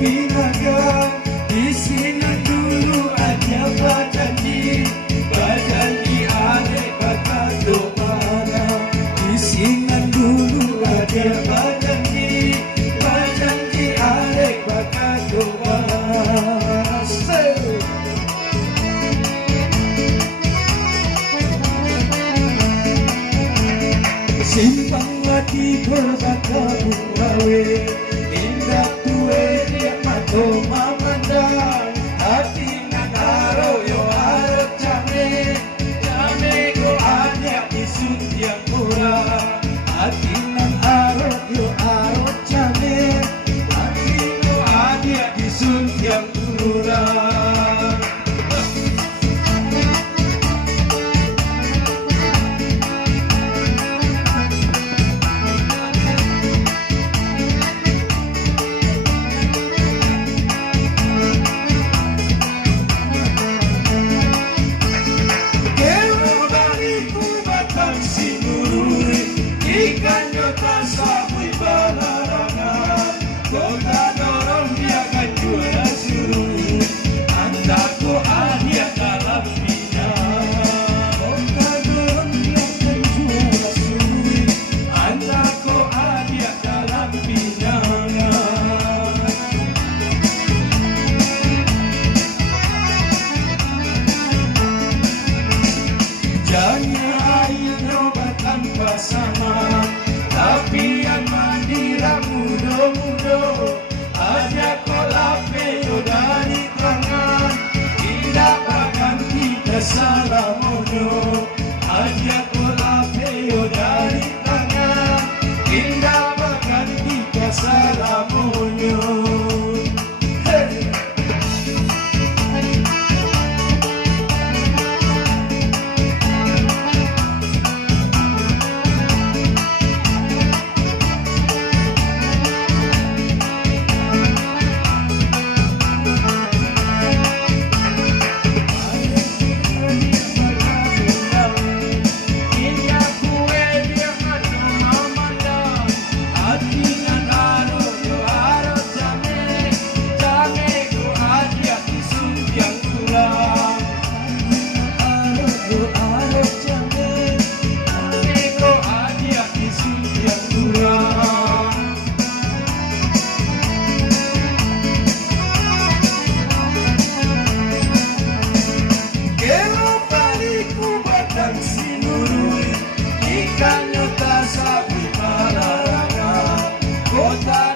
binaga. Di sini dulu aja berjanji arek bakal doana. Di sini dulu aja berjanji arek bakal doana. Simpang lagi berbakal gawe, indah tuwe dia mato mamandang. Hati nagaro yo aro jame go anya isun yang murah. Hati nagaro yo aro jame go anya isun yang murah. Tapi yang mandira mudo-mudo aja kolape dari tangan. Tidak akan kita salah mono aja kolape dari tangan. Tidak akan kita salah mono. Ikan nyota sapi malarangan kota.